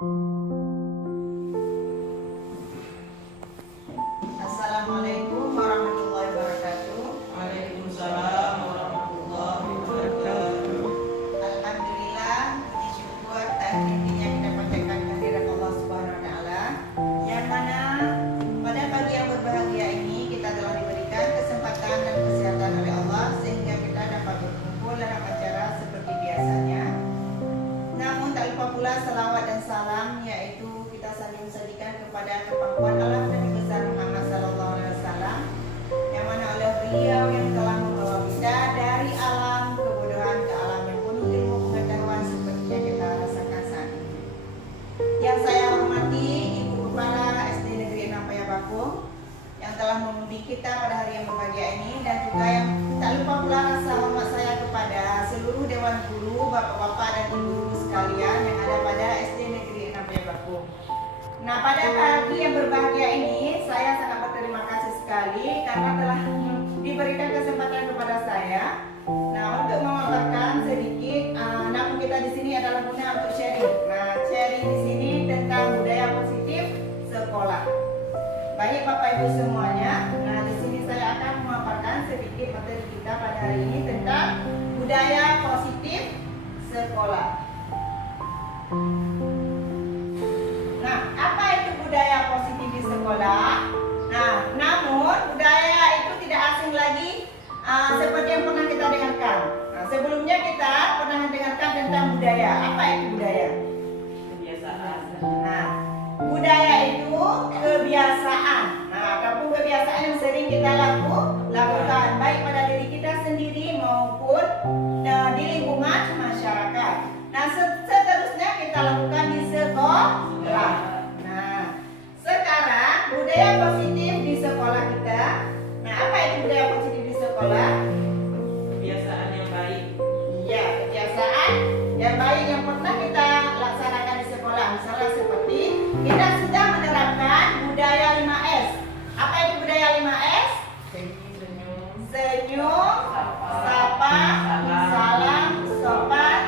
Assalamualaikum warahmatullahi wabarakatuh. Waalaikumsalam warahmatullahi wabarakatuh. Alhamdulillah, puji syukur akhirnya kita panjatkan kehadirat Allah Subhanahu wa taala, yang mana pada pagi yang berbahagia ini kita telah diberikan kesempatan dan kesehatan oleh Allah sehingga kita dapat berkumpul dalam acara seperti biasanya. Namun tak lupa pula salawat dan salam, yaitu kita saling sajikan kepada kepangkuan Allah Nabi besar Muhammad sallallahu alaihi wasallam, yang mana oleh beliau yang telah membawa kita dari alam kebodohan ke alam yang penuh ilmu pengetahuan seperti yang kita rasakan saat ini. Yang saya hormati Ibu Kepala SD Negeri 6 Payabakung yang telah membimbing kita pada hari yang berbahagia ini, dan juga yang tak lupa pula rasa hormat saya kepada seluruh dewan guru, bapak-bapak dan ibu-ibu sekalian yang ada pada SD Negeri 6 Payabakung. Nah, pada pagi yang berbahagia ini saya sangat berterima kasih sekali karena telah diberikan kesempatan kepada saya untuk memaparkan sedikit. Namun kita di sini adalah guna untuk sharing. Nah, sharing di sini tentang budaya positif sekolah. Baik Bapak Ibu semuanya, nah di sini saya akan memaparkan sedikit materi kita pada hari ini tentang budaya positif sekolah. Nah, apa itu budaya positif di sekolah? Nah, namun budaya itu tidak asing lagi seperti yang pernah kita dengarkan. Nah, sebelumnya kita pernah mendengarkan tentang budaya. Apa itu budaya? Kebiasaan. Nah, budaya itu kebiasaan. Nah, ataupun kebiasaan yang sering kita lakukan baik pada diri kita sendiri maupun di lingkungan masyarakat. Nah, seterusnya kita lakukan di sekolah. Nah, sekarang budaya positif di sekolah kita. Nah, apa itu budaya positif di sekolah? Kebiasaan yang baik. Iya, kebiasaan yang baik yang pernah kita laksanakan di sekolah. Misalnya seperti kita sudah menerapkan budaya 5S. Apa itu budaya 5S? Senyum, sapa, salam, sopan,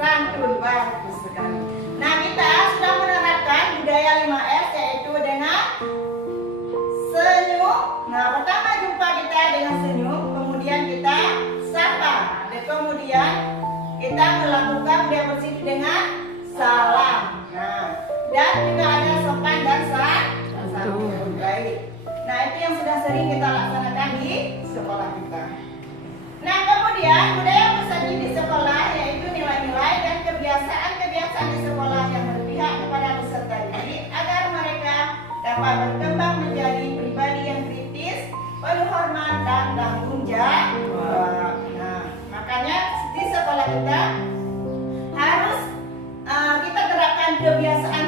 santun. Bagus sekali. Nah, kita sudah menerapkan budaya 5S, yaitu dengan senyum. Nah, pertama jumpa kita dengan senyum, kemudian kita sapa, dan kemudian kita melakukan budaya positif dengan salam. Nah, dan juga ada sopan dan santun. Baik. Nah, itu yang sudah sering kita laksanakan di sekolah kita. Nah, kemudian budaya positif di sekolah yaitu nilai-nilai dan kebiasaan-kebiasaan di sekolah yang berpihak kepada peserta didik agar mereka dapat berkembang menjadi pribadi yang kritis, penuh hormat dan tanggung jawab. Nah, makanya di sekolah kita harus kita terapkan kebiasaan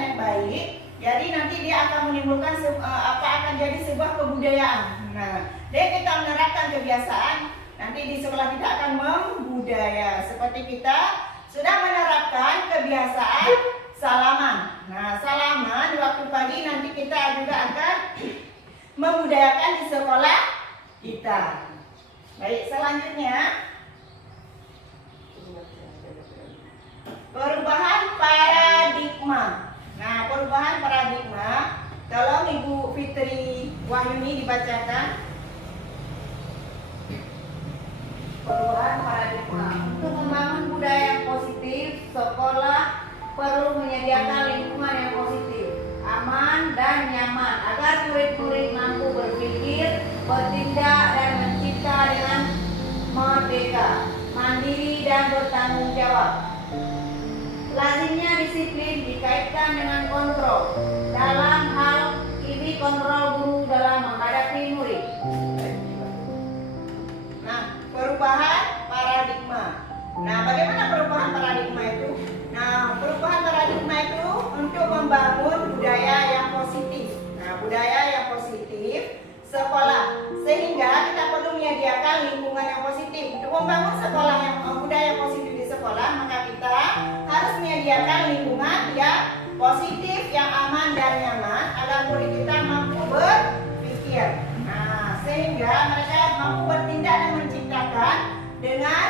yang baik. Jadi nanti dia akan menimbulkan akan jadi sebuah kebudayaan. Nah, dan kita menerapkan kebiasaan, nanti di sekolah kita akan membudaya. Seperti kita sudah menerapkan kebiasaan salaman. Nah, salaman di waktu pagi, nanti kita juga akan membudayakan di sekolah kita. Baik, selanjutnya perubahan paradigma. Nah, perubahan paradigma, tolong Ibu Fitri Wahyuni dibacakan. Perubahan paradigma. Untuk membangun budaya yang positif, sekolah perlu menyediakan lingkungan yang positif, aman dan nyaman agar murid-murid mampu berpikir, bertindak dan mencipta dengan merdeka, mandiri dan bertanggung jawab. Lazimnya disiplin dikaitkan dengan kontrol. Dalam hal ini kontrol guru dalam menghadapi murid. Nah, perubahan paradigma. Nah, bagaimana perubahan paradigma itu? Nah, perubahan paradigma itu untuk membangun budaya yang positif. Nah, budaya yang positif sekolah, sehingga kita perlu menyediakan lingkungan yang positif. Untuk membangun sekolah yang budaya positif di sekolah, maka kita harus menyediakan lingkungan yang positif, yang aman dan nyaman agar murid kita mampu berpikir. Nah, sehingga mereka mampu bertindak dan menciptakan dengan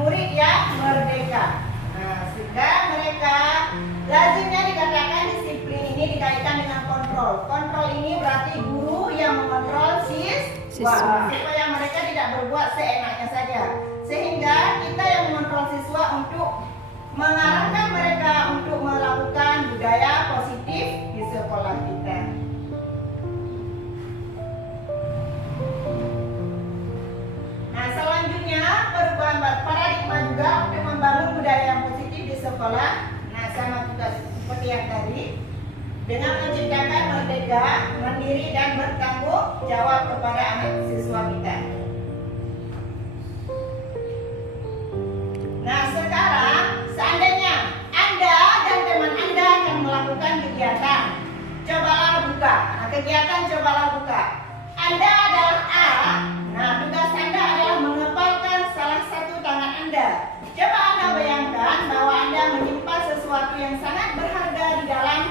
murid yang merdeka. kontrol. Kontrol ini berarti guru yang mengontrol siswa supaya mereka tidak berbuat seenaknya saja. Sehingga kita yang mengontrol siswa untuk mengarahkan mereka untuk melakukan budaya positif di sekolah kita. Nah, selanjutnya perubahan paradigma juga untuk membangun budaya yang positif di sekolah. Nah, sama juga seperti yang tadi, dengan menciptakan merdeka, mandiri dan bertanggung jawab kepada anak siswa kita. Nah, sekarang seandainya Anda dan teman Anda akan melakukan kegiatan, cobalah buka. Nah, kegiatan cobalah buka. Anda adalah A. Nah, tugas Anda adalah mengepalkan salah satu tangan Anda. Coba Anda bayangkan bahwa Anda menyimpan sesuatu yang sangat berharga di dalam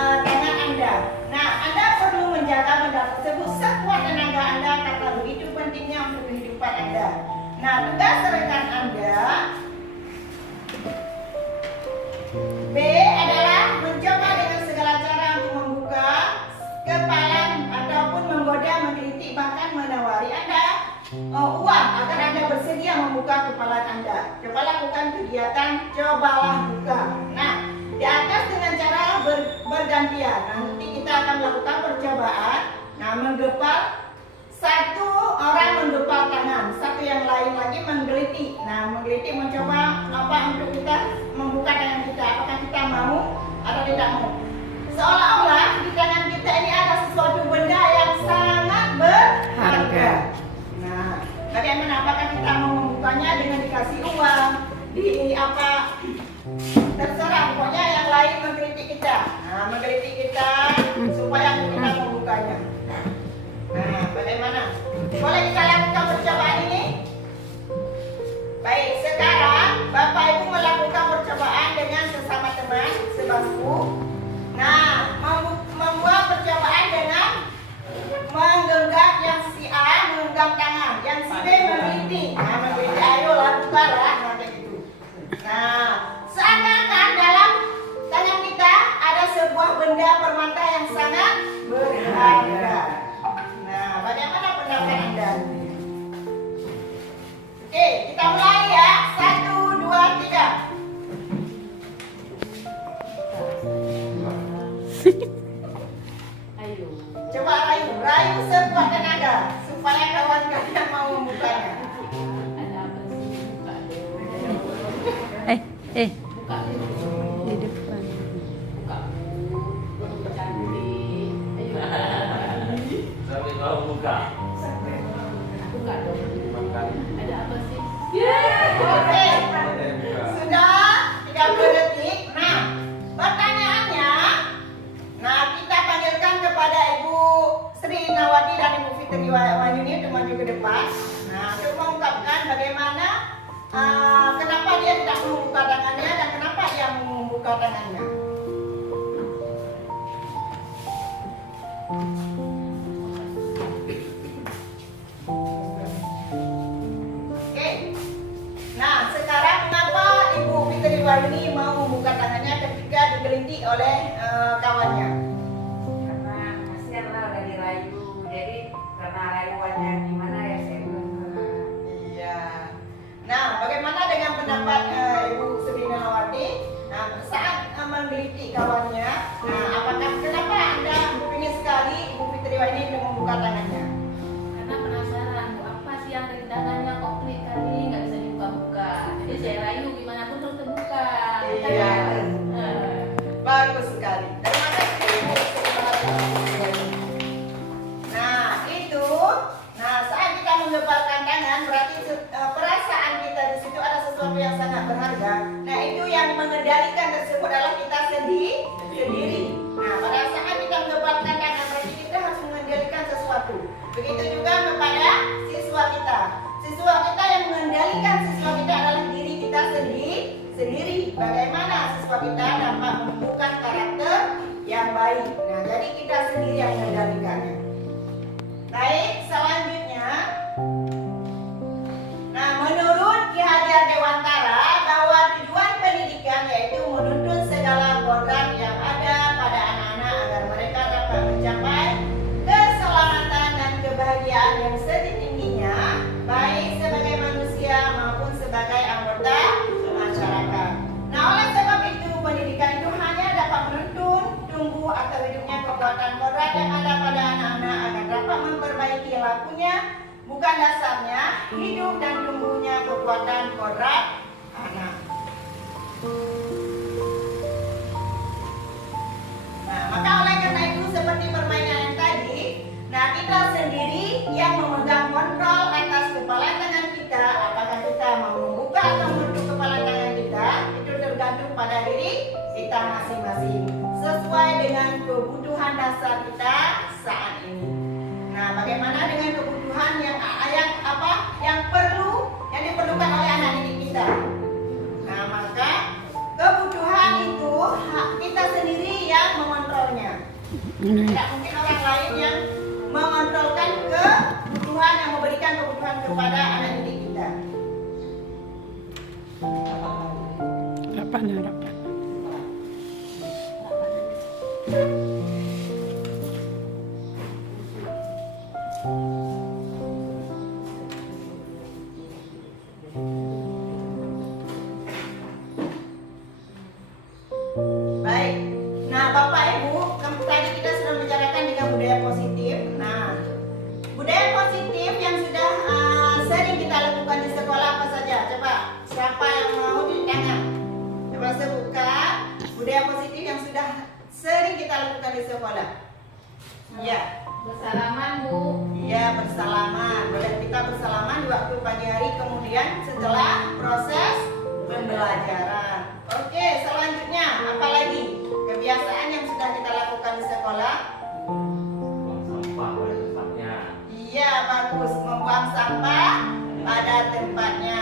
tangan Anda. Nah, Anda perlu menjaga benda tersebut sekuat tenaga Anda karena begitu pentingnya untuk kehidupan Anda. Nah, tugas rekan Anda B adalah mencoba dengan segala cara untuk membuka kepala ataupun menggoda, menggelitik, bahkan menawari Anda uang agar Anda bersedia membuka kepala Anda. Coba lakukan kegiatan cobalah buka. Nah, di atas dengan cara bergantian. Nanti kita akan melakukan percobaan. Nah, menggepal, satu orang menggepal tangan, satu yang lain lagi menggelitik. Nah, menggelitik mencoba apa untuk kita membuka tangan kita. Apakah kita mau atau tidak mau? Seolah-olah di tangan kita ini ada sesuatu benda yang sangat berharga. Nah, bagaimana? Apakah kita mau membukanya dengan dikasih uang, di apa? Terserah, pokoknya yang lain menggelitik kita. Nah, menggelitik kita supaya kita membukanya. Nah, bagaimana? Boleh kita lakukan percobaan ini? Baik, sekarang Bapak Ibu melakukan percobaan dengan sesama teman sebangku. Nah, membuat percobaan dengan menggenggam yang si A menggenggam tangan, yang si B menggelitik. Nah, menggelitik, ayolah bukalah, nah kayak gitu. Nah, seakan-akan dalam tangan kita ada sebuah benda permata yang sangat berharga. Nah, bagaimana pendapat Anda? Oke, kita mulai ya. 1, 2, 3. Ayo. Coba rayu sekuat tenaga supaya kawan kalian mau membukanya. Ada apa sih? Buka dulu. Buka dulu. Di depan. Buka dulu. Cantik. Ayo. Sampai mau buka. Buka dulu. Ada apa sih? Oke, sudah 30 detik. Nah, pertanyaannya, nah kita panggilkan kepada Ibu Sri Nawati dan Ibu Fitri Wanyuni untuk maju ke depan. Nah, untuk mengungkapkan bagaimana, kenapa dia tidak membuka tangannya dan kenapa dia membuka tangannya. Oke. Nah, sekarang kenapa Ibu Fitri Wanyuni mau membuka tangannya ketika digelintik oleh kawannya? Karena kasihan lah udah dirayu. Jadi karena rayuannya gimana ya saya Iya. Nah, bagaimana dengan pendapat Ibu Sri Nawati? Nah, saat menggelitik kawannya, nah, apakah kenapa Anda ingin sekali Ibu Fitri Wanyuni untuk membuka tangannya? Karena penasaran apa sih yang ada di tangannya, kok klik kali nggak bisa dibuka-buka. Jadi saya rayu gimana pun terus terbuka. Iya. Bagus sekali. Terima kasih Ibu Sri Nawati. Nah, itu. Nah, saat kita menggepalkan tangan berarti perasaan kita di situ ada sesuatu yang sangat berharga. Nah, itu yang mengendalikan tersebut adalah kita sendiri. Nah, pada saat kita menggepalkan tangan berarti kita harus mengendalikan sesuatu. Begitu juga kepada siswa kita. Siswa kita yang mengendalikan siswa kita adalah diri kita sendiri. Bagaimana siswa kita dapat menumbuhkan karakter yang baik. Nah, jadi kita sendiri yang mengendalikannya. Baik, selanjutnya. Nah, menurut Ki Hajar Dewantara bahwa tujuan pendidikan yaitu menuntun segala kodrat yang ada pada anak-anak agar mereka dapat kita masing-masing sesuai dengan kebutuhan dasar kita saat ini. Nah, bagaimana dengan kebutuhan yang diperlukan oleh anak didik kita? Nah, maka kebutuhan itu kita sendiri yang mengontrolnya. Tidak mungkin orang lain yang mengontrolkan kebutuhan, yang memberikan kebutuhan kepada anak didik kita. Harapan. Baik. Nah, Bapak Ibu, tadi kita sudah membicarakan dengan budaya positif. Nah, budaya positif yang sudah sering kita lakukan di sekolah apa saja? Coba, siapa yang mau ditanya? Coba sebutkan budaya positif yang sudah sering kita lakukan di sekolah. Iya. Bersalaman, Bu. Iya, bersalaman. Boleh kita bersalaman di waktu pagi hari, kemudian setelah proses pembelajaran. Oke, selanjutnya apa lagi? Kebiasaan yang sudah kita lakukan di sekolah. Buang sampah pada tempatnya. Iya, bagus. Membuang sampah pada tempatnya.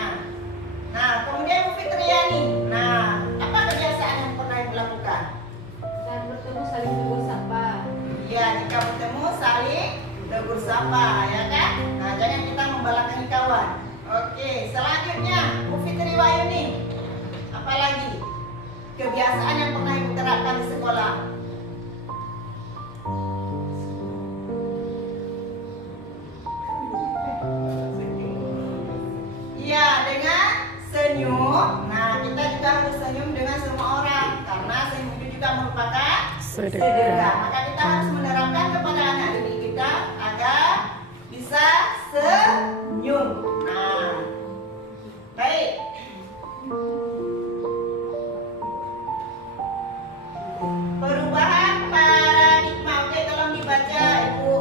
Nah, kemudian Bu Fitriani. Nah, apa kebiasaan yang pernah Ibu lakukan? Saat bertemu saling tegur sapa. Iya, jika bertemu saling tegur sapa, ya kan? Nah, jangan kita membelakangi kawan. Oke, selanjutnya Bu Fitri Wayuni. Apa lagi? Kebiasaan yang pernah Ibu terapkan di sekolah. Iya, dengan senyum. Nah, kita juga harus senyum dengan semua orang karena senyum itu juga merupakan sedekah. Maka kita harus menerapkan kepada anak didik kita agar bisa senyum. Nah, baik. Perubahan paradigma. Oke, tolong dibaca Ibu.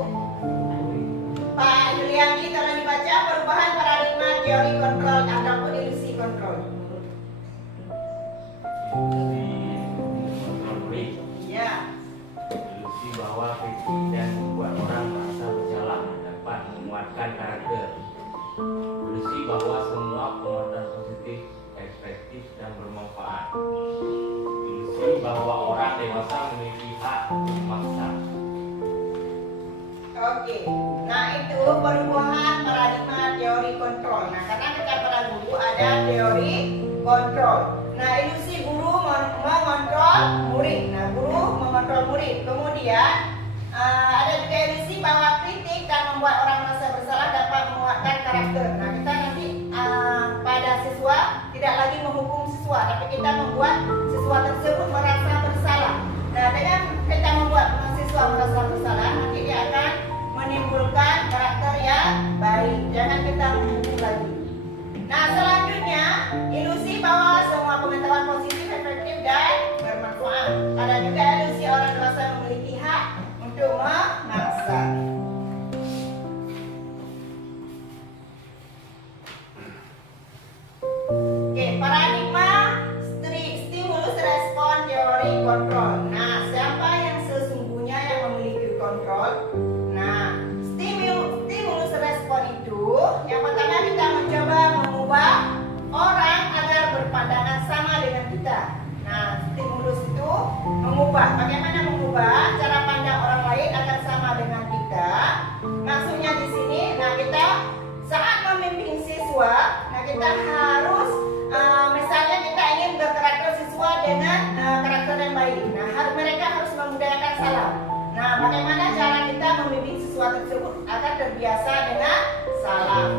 Pak Yuliani, tolong dibaca perubahan paradigma teori kontrol ataupun ilusi kontrol. Ya. Ilusi bahwa kritik dan membuat orang merasa bersalah dapat menguatkan karakter. Ilusi bahwa semua penguatan positif efektif dan bermanfaat. Ilusi bahwa orang dewasa memiliki hak memaksa. Oke, nah itu perubahan paradigma teori kontrol. Nah, karena kita pada guru ada teori kontrol. Nah, ilusi guru mengontrol murid. Nah, guru mengontrol murid. Kemudian ada juga ilusi bahwa kritik dan membuat orang merasa bersalah dapat menguatkan karakter. Nah, kita nanti pada siswa tidak lagi menghukum siswa, tapi kita membuat siswa tersebut merasa bersalah. Nah, dengan kita membuat siswa merasa bersalah, nanti dia akan menimbulkan karakter yang baik. Jangan kita menghukum lagi. Nah, selanjutnya ilusi bahwa semua pengetahuan positif, efektif dan bermanfaat. Ada juga ilusi orang dewasa memiliki hak untuk memaksa. Oke, paradigma stimulus respon teori kontrol. Nah, siapa yang sesungguhnya yang memiliki kontrol? Nah, stimulus respon itu yang pertama kita mencoba mengubah orang agar berpandangan sama dengan kita. Nah, stimulus itu mengubah. Bagaimana mengubah cara pandang orang lain agar sama dengan kita? Maksudnya di sini, nah kita saat membimbing siswa, nah kita harus misalnya kita ingin berkarakter siswa dengan karakter yang baik. Nah, mereka harus membudayakan salam. Nah, bagaimana cara kita membimbing siswa tersebut agar terbiasa dengan salam?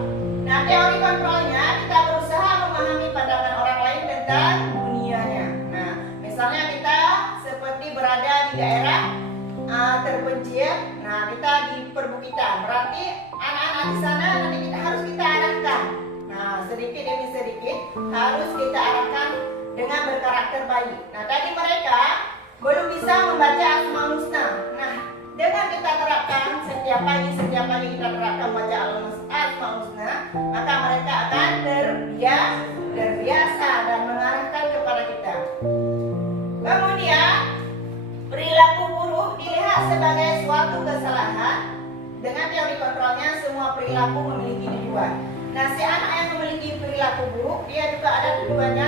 Nah, teori kontrolnya kita berusaha memahami pandangan orang lain tentang dunianya. Nah, misalnya kita seperti berada di daerah terpencil, nah kita di perbukitan, berarti anak-anak di sana nanti harus kita arahkan. Nah, sedikit demi sedikit harus kita arahkan dengan berkarakter baik. Nah, tadi mereka belum bisa membaca Asmaul Husna. Nah, dengan kita terapkan setiap pagi kita terapkan baca Asmaul Husna, maka mereka akan terbiasa dan mengarahkan kepada kita. Kemudian sebagai suatu kesalahan. Dengan teori kontrolnya semua perilaku memiliki tujuan. Nah, si anak yang memiliki perilaku buruk, dia juga ada tujuannya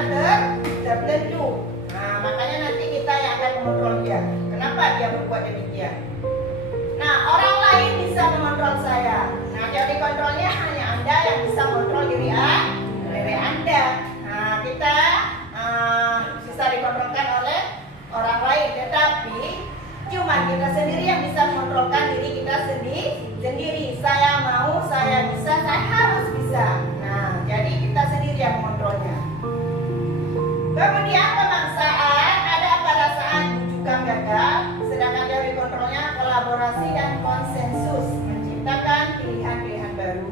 tertentu. Nah, makanya nanti kita yang akan mengontrol dia. Kenapa dia berbuat demikian? Nah, orang lain bisa mengontrol saya. Nah, teori kontrolnya hanya Anda yang bisa mengontrol diri Anda. Nah, kita bisa dikontrolkan oleh orang lain, tetapi cuma kita sendiri yang bisa mengontrolkan diri kita sendiri. Saya mau, saya bisa, saya harus bisa. Nah, jadi kita sendiri yang mengontrolnya. Kemudian pemaksaan ada pada saat bujukan gagal, sedangkan teori kontrolnya kolaborasi dan konsensus menciptakan pilihan-pilihan baru.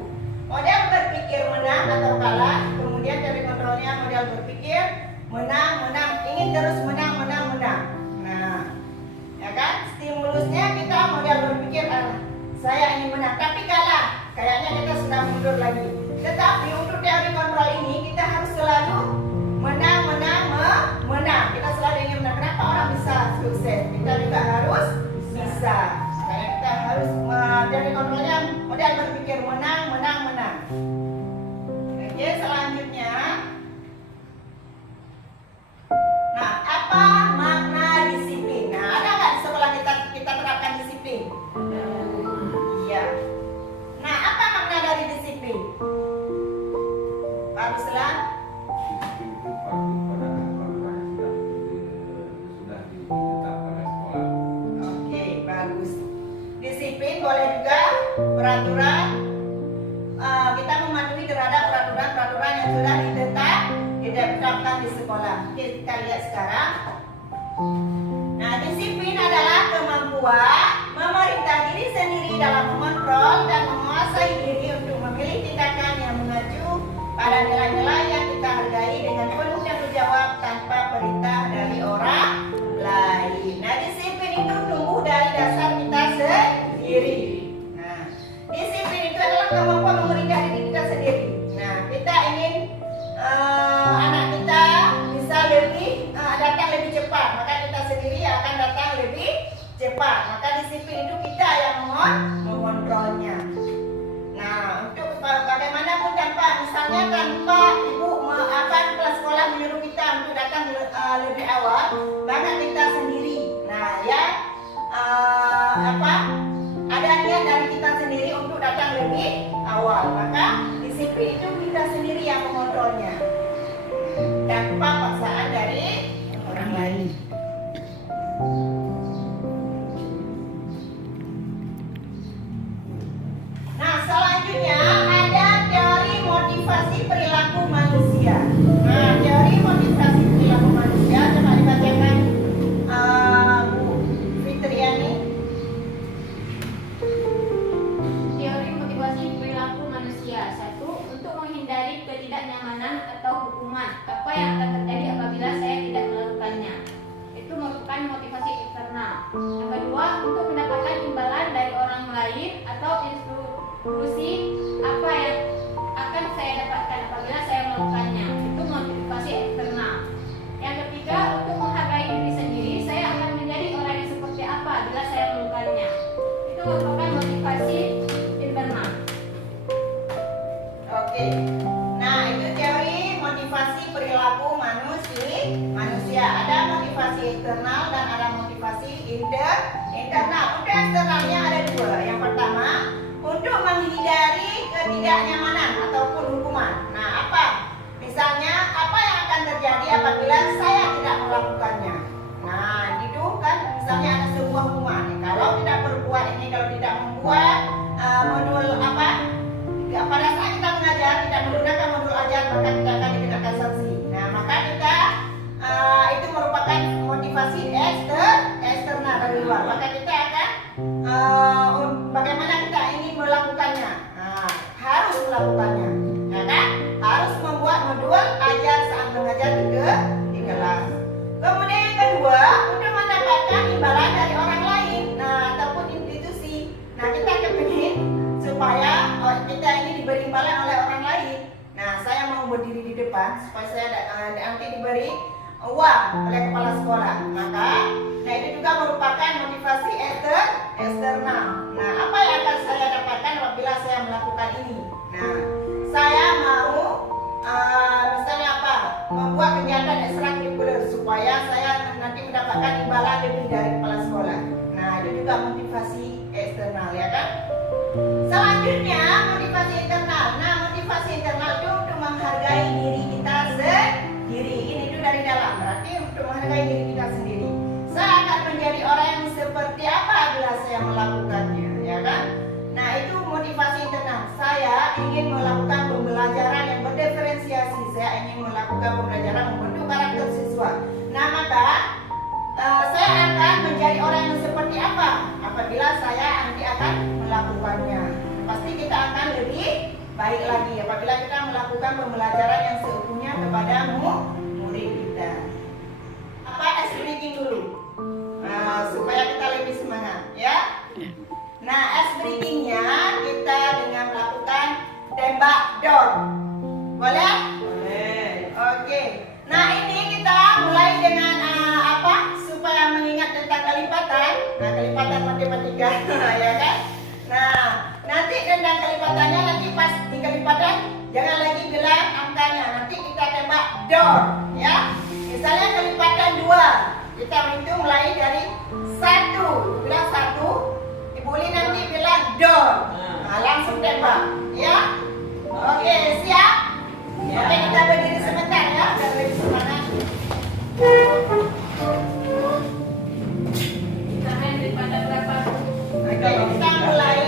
Model berpikir menang atau kalah, kemudian teori kontrolnya model berpikir menang, ingin terus menang. Nah, ya kan? Stimulusnya kita model berpikir saya ingin menang, tapi kalah. Kayaknya kita sudah mundur lagi. Tetapi untuk teori kontrol ini kita harus selalu menang. Kita selalu ingin menang. Kenapa orang bisa sukses? Kita juga harus bisa. Karena kita harus teori kontrolnya model berpikir menang. Oke, selanjutnya. Nah, apa makna disiplin? Nah, ada nggak di sekolah kita terapkan disiplin? Iya. Nah, apa makna dari disiplin? Pak Ruslan? Disiplin itu patuh pada peraturan yang sudah ditetapkan oleh sekolah. Oke, bagus. Disiplin boleh juga peraturan. Kita mematuhi terhadap peraturan-peraturan yang sudah ditetapkan di sekolah. Oke, kita lihat sekarang. Nah, disiplin adalah kemampuan memerintah diri sendiri dalam mengontrol dan menguasai diri untuk memilih tindakan yang mengacu pada nilai-nilai yang kita hargai dengan penuh tanggung jawab tanpa perintah dari orang lain. Nah, disiplin itu tumbuh dari dasar kita sendiri. Nah, disiplin itu adalah kemampuan memerintah diri kita sendiri. Nah, kita ingin anak kita bisa datang lebih cepat, maka kita sendiri akan datang lebih cepat. Maka disiplin itu kita yang mengontrolnya. Nah, untuk bagaimanapun misalnya tanpa ibu kelas sekolah menyuruh kita untuk datang lebih awal, maka kita sendiri. Nah, ya ada niat dari kita sendiri untuk datang lebih awal, maka disiplin itu kita sendiri yang mengontrolnya tanpa paksaan dari orang lain. Nah, selanjutnya ada teori motivasi perilaku manusia. Nah, teori motivasi perilaku manusia coba dibacakan Bu Fitriani. Teori motivasi perilaku manusia. 1. Untuk menghindari ketidaknyamanan atau hukuman. Apa yang akan terjadi apabila saya tidak melakukannya? Itu merupakan motivasi eksternal. Yang kedua, untuk mendapatkan imbalan dari orang lain atau institusi apa yang akan saya dapatkan apabila saya melakukannya. Itu motivasi eksternal. Yang ketiga, untuk menghargai diri sendiri, saya akan menjadi orang yang seperti apa bila saya melakukannya. Itu merupakan motivasi internal. Oke. Nah, itu teori motivasi perilaku manusia. Ada motivasi eksternal dan ada motivasi internal. Untuk eksternalnya ada dua. Yang pertama, untuk menghindari ketidaknyamanan ataupun hukuman. Nah, apa? Misalnya, apa yang akan terjadi apabila saya tidak melakukannya? Nah, itu kan misalnya ada sebuah hukuman. Kalau tidak berbuat ini, kalau tidak membuat modul pada saat kita mengajar tidak menggunakan modul ajar, maka kita akan dikenakan sanksi. Nah, maka kita itu merupakan motivasi eksternal dari luar. Maka kita akan bagaimana kita ingin melakukannya. Nah, harus melakukannya, ya kan? Harus membuat modul ajar saat mengajar di kelas. Kemudian yang kedua, untuk mendapatkan imbalan dari orang lain, ataupun institusi. Nah, kita kepingin supaya kita ini diberi imbalan oleh orang lain. Nah, saya mau berdiri di depan supaya saya nanti diberi uang oleh kepala sekolah. Maka Nah, itu juga merupakan motivasi eksternal. Nah, apa yang akan saya dapatkan apabila saya melakukan ini? Nah, saya mau misalnya apa? Membuat kegiatan ekstrakurikuler supaya saya nanti mendapatkan imbalan lebih dari kepala sekolah. Nah, itu juga motivasi eksternal, ya kan? Selanjutnya, motivasi internal. Nah, motivasi internal itu untuk menghargai diri kita sendiri. Ini itu dari dalam, berarti untuk menghargai diri kita sendiri. Saya akan menjadi orang yang seperti apa bila saya melakukannya, ya kan? Nah, itu motivasi internal. Saya ingin melakukan pembelajaran yang berdiferensiasi. Saya ingin melakukan pembelajaran membentuk karakter siswa. Nah, maka saya akan menjadi orang yang seperti apa apabila saya nanti akan melakukannya. Pasti kita akan lebih baik lagi apabila kita melakukan pembelajaran yang seutuhnya kepada murid kita. Apa ice breaking dulu, supaya kita lebih semangat, ya. Nah, ice breakingnya kita dengan melakukan tembak dor. Boleh? Boleh. Oke. Nah, ini kita mulai dengan supaya mengingat tentang kalipatan. Nah, kalipatan matematika, ya kan? Nah, nanti tentang kalipatannya nanti pas di kalipatan jangan lagi bilang angkanya. Nanti kita tembak dor, ya. Misalnya kalipatan 2, kita menghitung mulai dari 1. Bilang 1, Ibu Li nanti bilang dor. Nah, langsung tembak, ya. Oke, siap? Oke, kita berdiri sebentar, ya, biar lebih semangat. Oke, kita mulai.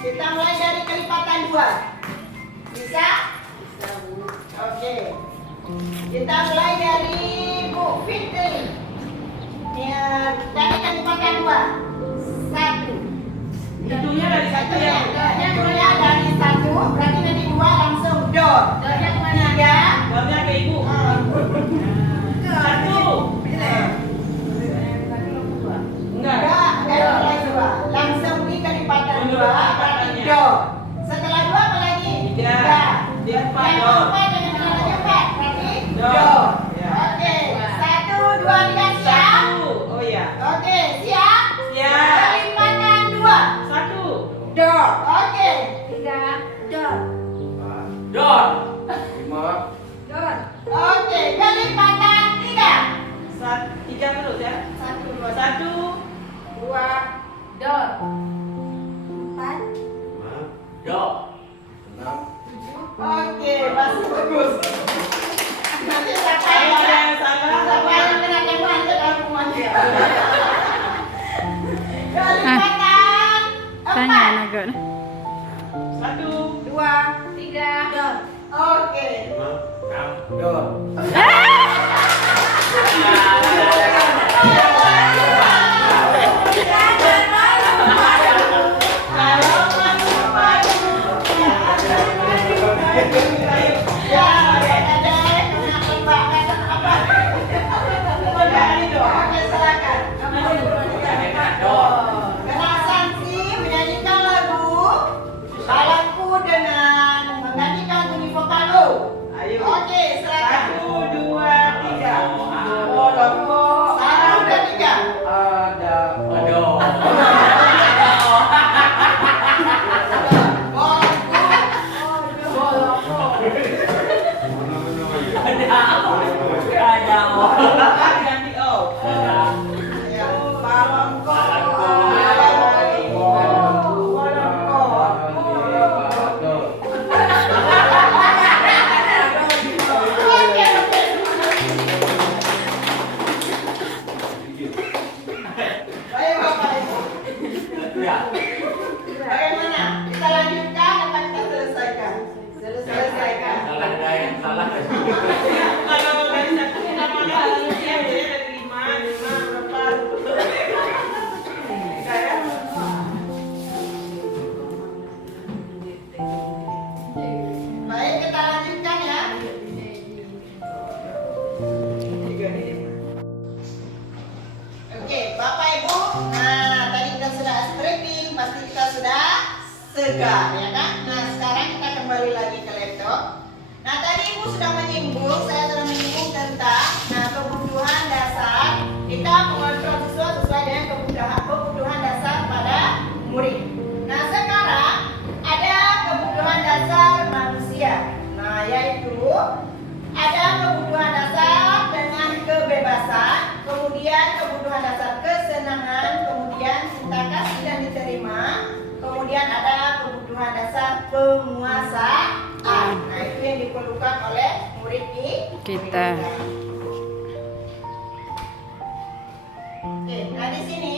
Kita mulai dari kelipatan 2. Bisa? Oke. Kita mulai dari Bu Fitri. Ya, dari kelipatan 2. 1. Hitungnya dari 1 ya? Hitungnya dari 1, berarti nanti 2 langsung dor. Dornya kemana? 3. Dornya ke ibu. 1. Enggak. Enggak mulai 2. Langsung di kelipatan 2 berarti dor. Setelah 2 apa lagi? 3. Dia 4 Yang dor. 4 dengan lagi 4 berarti Dor. dor. Ya. Oke, 1, 2, 3 siap. 1. Oh iya. Oke, siap. Siap. Kelipatan 2 1. dor. Oke. 3 dor. Dor. 5. Dor. Oke, kelipatan 3. 3 terus ya. 1, 2, 1. 2. Dor. 4. Dor. 6. Oke, masih bagus. Nanti siapa Kalau yang ada yang salah, siapa yang kena tembak aja kalau semuanya. Kelipatan 4. 1. 2. 3 dor. Oke. 6. Dor. Ya, ada kena tembak kata apa? Oke, silakan. Kena sanksi menyanyikan lagu Balapku dengan menggantikan bunyi vokal lo. Ayo. Oke, silakan. 1, 2, 3. Bolongko. 1, 2, 3. Ada. Aduh. Ganti O. Baik, Bapak Ibu. Bagaimana? Kita lanjutkan apa kita selesaikan? Selesaikan. Salah ada yang salah. Kalau organisasi namanya harus ya dari 5 berapa? Baik, kita lanjutkan ya. Oke, Bapak Ibu. Nah, tadi kita sudah scraping, pasti kita sudah segar, ya kan? Nah, sekarang kita kembali lagi ke laptop. Nah, tadi ibu sudah menyinggung, saya sudah menyinggung tentang kebutuhan dasar. Kita mengontrol siswa sesuai dengan kebutuhan dasar pada murid. Nah, sekarang ada kebutuhan dasar manusia. Nah, yaitu ada kebutuhan dasar dengan kebebasan, kemudian kebutuhan dasar kesenangan, kemudian cinta kasih dan diterima, kemudian ada kebutuhan dasar penguasaan. Nah, itu yang diperlukan oleh murid kita. Oke, nah di sini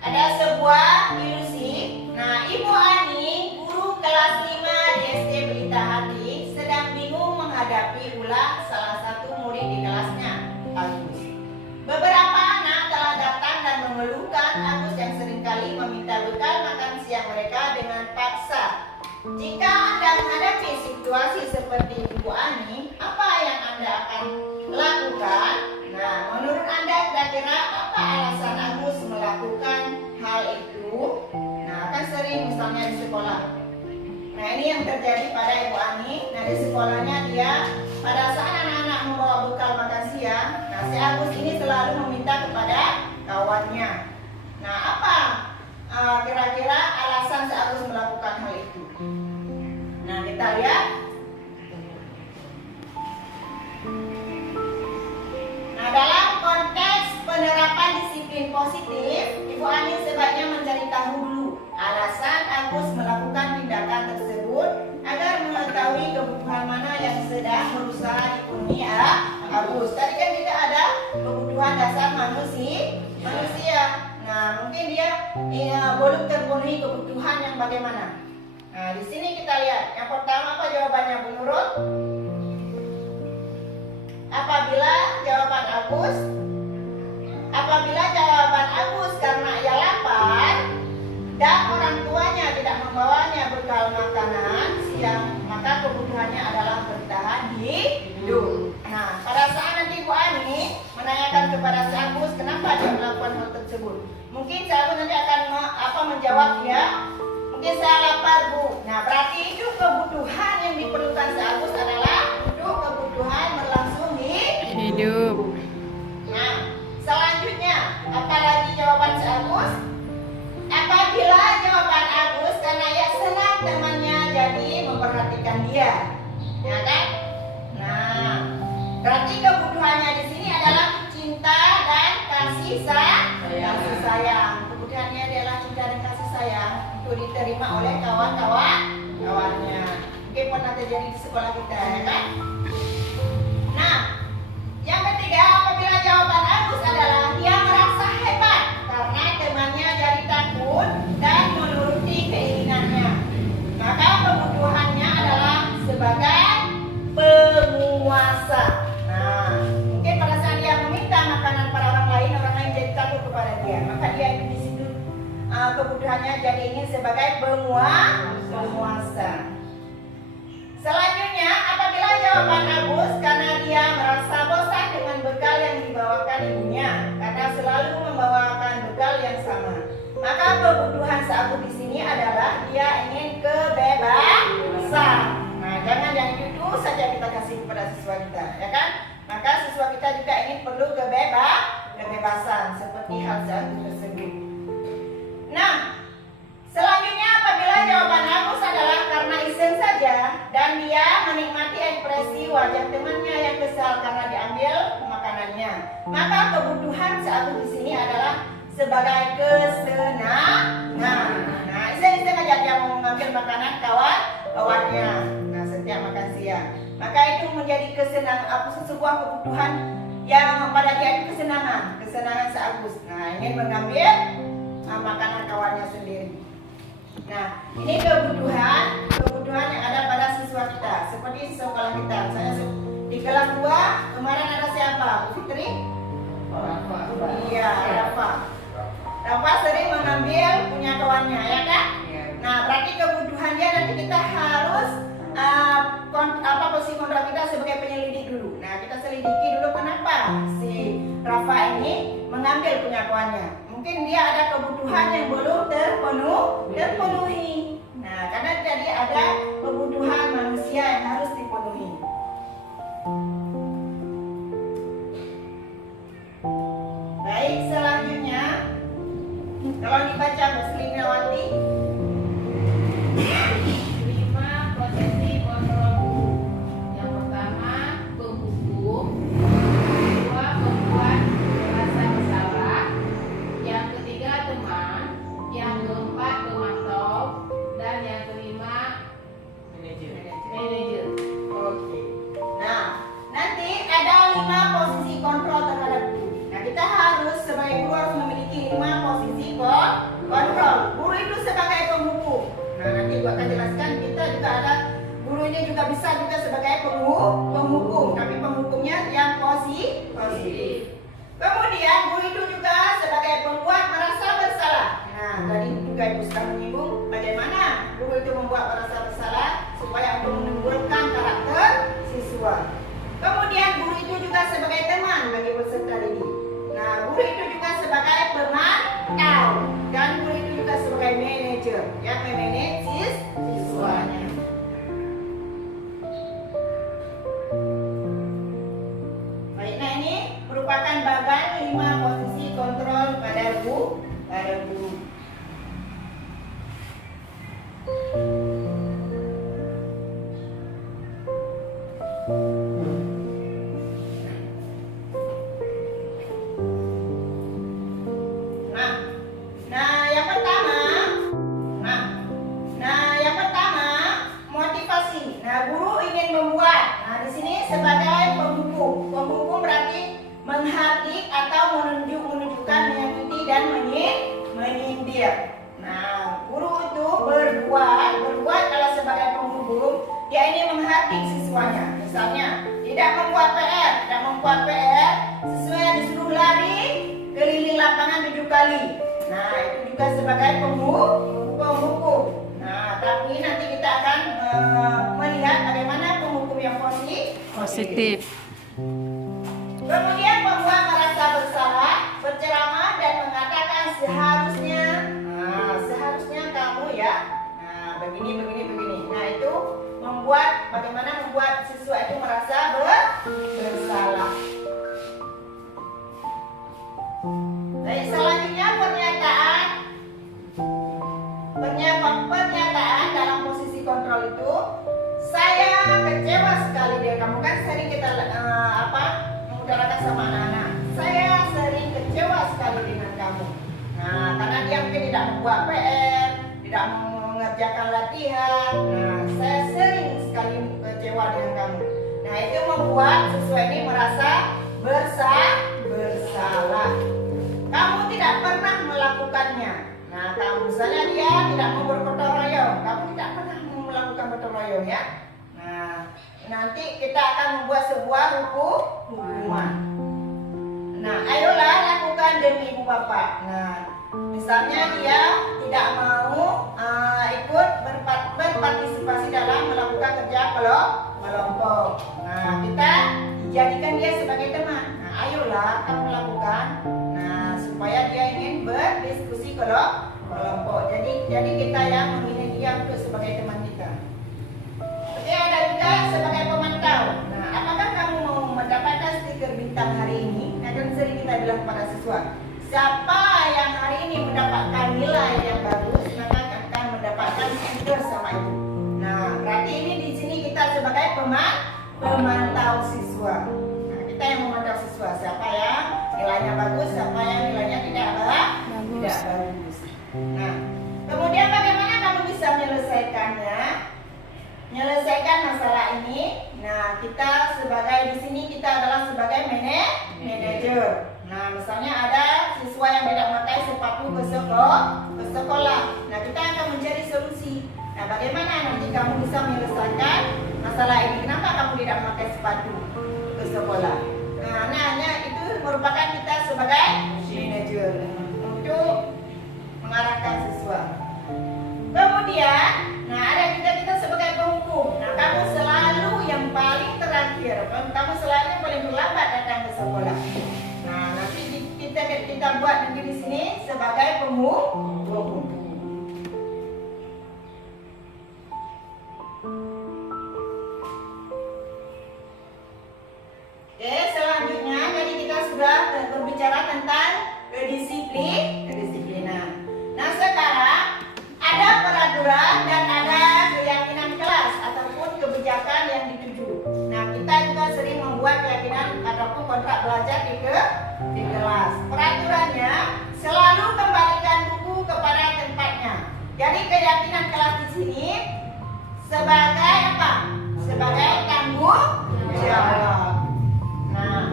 ada sebuah ilusi. Nah, Ibu Ani, guru kelas 5 di SD Pelita Hati, sedang bingung menghadapi ulah salah satu murid di kelasnya, Agus. Beberapa anak telah datang dan mengeluhkan Agus yang seringkali meminta bekal makan siang mereka dengan paksa. Jika Anda menghadapi situasi seperti Ibu Ani, apa yang Anda akan lakukan? Nah, menurut Anda kira-kira apa alasan Agus melakukan hal itu? Nah, kan sering misalnya di sekolah. Nah, ini yang terjadi pada Ibu Ani. Nah, di sekolahnya dia pada saat anak-anak membawa bekal makan siang, nah si Agus ini selalu meminta kepada kawannya. Nah, apa kira-kira alasan si Agus melakukan hal itu? Nah, kita lihat. Nah, dalam konteks penerapan disiplin positif, Ibu Ani sebaiknya mencari tahu dulu alasan Agus melakukan tindakan tersebut agar mengetahui kebutuhan mana yang sedang berusaha dipenuhi Agus. Tadi kan tidak ada kebutuhan dasar manusia. Nah, mungkin dia belum terpenuhi kebutuhan yang bagaimana. Nah, di sini kita lihat. Yang pertama apa jawabannya Bu Nurul? Apabila jawaban Agus karena ia lapar dan orang tuanya tidak membawanya bekal makanan siang, maka kebutuhannya adalah bertahan hidup. Nah, pada saat nanti Bu Ani menanyakan kepada si Agus kenapa dia melakukan hal tersebut, mungkin si Agus nanti akan menjawab ya, mungkin saya lapar Bu. Nah, berarti itu kebutuhan yang diperlukan si Agus adalah untuk kebutuhan berlangsung hidup. Nah, selanjutnya apalagi jawaban si Agus? Apabila jawaban Agus karena ia senang temannya jadi memperhatikan dia, ya kan? Nah, berarti kebutuhannya di sini adalah cinta dan kasih sayang. Kebutuhannya adalah cinta dan kasih sayang untuk diterima oleh kawannya. Mungkin pernah terjadi di sekolah kita, ya kan? Nah, yang ketiga, apabila jawaban Agus adalah dia merasa hebat karena temannya jadi takut dan menuruti keinginannya, maka kebutuhannya adalah sebagai penguasa. Nah, mungkin pada saat dia meminta makanan pada orang lain jadi takut kepada dia, maka dia itu di situ kebutuhannya jadi ingin sebagai penguasa. Selanjutnya, apabila jawaban Agus karena dia merasa bosan dengan bekal yang dibawakan ibunya, karena selalu membawakan bekal yang sama, maka kebutuhan Agus di sini adalah dia ingin kebebasan. Nah, jangan yang itu saja kita kasih kepada siswa kita, ya kan? Maka siswa kita juga ingin perlu kebebasan seperti hal Agus tersebut. Nah, selanjutnya apabila jawaban Agus adalah karena iseng saja dan dia menikmati ekspresi wajah temannya yang kesal karena diambil makanannya, maka kebutuhan Agus di sini adalah sebagai kesenangan. Nah, iseng-iseng aja dia mau mengambil makanan kawannya. Nah, setiap makan siang, maka itu menjadi kesenangan, sebuah kebutuhan yang pada dia itu kesenangan Agus. Nah, ingin mengambil makanan kawannya sendiri. Nah, ini kebutuhan yang ada pada siswa kita, seperti sekolah kita. Saya di kelas 2 kemarin ada siapa? Bu Fitri? Rafa. Iya, Rafa sering mengambil punya kawannya, ya kan? Nah, berarti kebutuhan dia nanti kita harus posisi kontrak kita sebagai penyelidik dulu. Nah, kita selidiki dulu kenapa si Rafa ini mengambil punya kawannya. Mungkin dia ada kebutuhan yang belum terpenuhi. Nah, karena tadi ada kebutuhan manusia yang harus bisa juga sebagai penghukum, tapi penghukumnya yang positif. Kemudian guru itu juga sebagai pembuat merasa bersalah. Nah, tadi juga Ibu sudah menyinggung bagaimana guru itu membuat merasa bersalah supaya untuk menumbuhkan karakter siswa. Kemudian guru itu juga sebagai teman bagi peserta didik. Nah, guru itu juga sebagai pemantau dan guru itu juga sebagai manajer yang memanage siswanya. Baik, nah ini merupakan bagian 5 posisi kontrol pada guru. Nah, yang pertama motivasi. Nah, guru ingin membuat. Nah, di sini sebagai penghukum. Penghukum berarti menghardik atau menunjukkan, mengikuti dan menyindir. Nah, guru itu berbuat kalau sebagai penghukum, dia ini menghardik siswanya. Misalnya, tidak membuat PR, siswa yang disuruh lari keliling lapangan 7 kali. Nah, itu juga sebagai penghukum. Nah, tapi nanti kita akan melihat bagaimana penghukum yang positif. Kemudian membuat merasa bersalah, berceramah dan mengatakan seharusnya kamu ya. Nah, begini. Nah, itu bagaimana membuat siswa itu merasa bersalah. Baik, selanjutnya pernyataan dalam posisi kontrol itu, saya kecewa sekali dengan kamu. Kan sering kita mengutarakan sama anak-anak, saya sering kecewa sekali dengan kamu. Nah, karena dia mungkin tidak membuat PR, tidak mengerjakan latihan. Nah, saya sering sekali kecewa dengan kamu. Nah, itu membuat siswa ini merasa bersalah. Kamu tidak pernah melakukannya. Nah, kalau misalnya dia tidak mau bergotong royong, kamu tidak pernah melakukan gotong royong ya. Nah, nanti kita akan membuat sebuah hukuman. Nah, ayolah lakukan demi ibu bapak. Nah, misalnya dia tidak mau ikut berpartisipasi dalam melakukan kerja kelompok. Nah, kita jadikan dia sebagai teman. Nah, ayolah kamu lakukan. Nah, supaya dia ingin berdiskusi kelompok. Jadi kita yang memilih dia untuk sebagai teman kita. Oke, ada juga sebagai pemantau. Nah, apakah kamu mau mendapatkan stiker bintang hari ini? Nah, kan sering kita bilang kepada siswa, siapa yang hari ini mendapatkan nilai yang bagus, maka akan mendapatkan stiker sama ibu. Nah, berarti ini di sini kita sebagai pemantau siswa. Nah, kita yang memantau siswa, siapa yang nilainya bagus, siapa yang nilainya tidak bagus. Nah, kemudian bagaimana kamu bisa menyelesaikan masalah ini? Nah, kita di sini kita adalah sebagai manajer. Nah, misalnya ada siswa yang tidak memakai sepatu ke sekolah. Nah, kita akan mencari solusi. Nah, bagaimana nanti kamu bisa menyelesaikan masalah ini? Kenapa kamu tidak memakai sepatu ke sekolah? Nah, itu merupakan kita sebagai manajer untuk mengarahkan siswa. Kemudian, nah ada juga kita sebagai penghukum. Nah, kamu selalu yang paling terakhir, kamu selalu yang paling terlambat datang ke sekolah. Nah, nanti kita buat nanti di sini sebagai penghukum. Oke, selanjutnya jadi kita sudah berbicara tentang kedisiplinan. Nah, sekarang ada peraturan dan ada keyakinan kelas ataupun kebijakan yang dituju. Nah, kita juga sering membuat keyakinan ataupun kontrak belajar di kelas. Peraturannya selalu kembalikan buku kepada tempatnya. Jadi keyakinan kelas di sini sebagai apa? Sebagai tanggung jawab. Nah,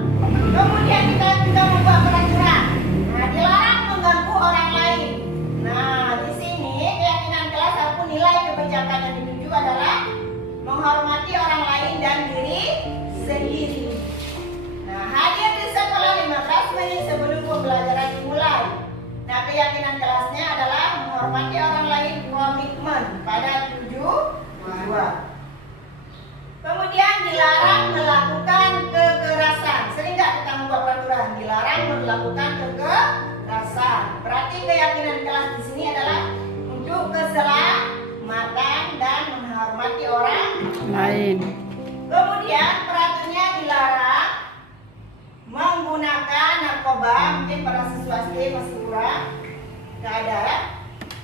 kemudian kita juga membuat peraturan. Nah, dilarang mengganggu orang lain. Nah, di sini keyakinan kelas ataupun nilai kebijakan yang dituju adalah menghormati orang dibuat. Kemudian dilarang melakukan kekerasan. Sering nggak kita membuat peraturan dilarang melakukan kekerasan? Berarti keyakinan kelas di sini adalah untuk keselamatan dan menghormati orang Lain. Kemudian peraturannya dilarang menggunakan narkoba. Mungkin para siswa SD masih kurang, nggak ada ya.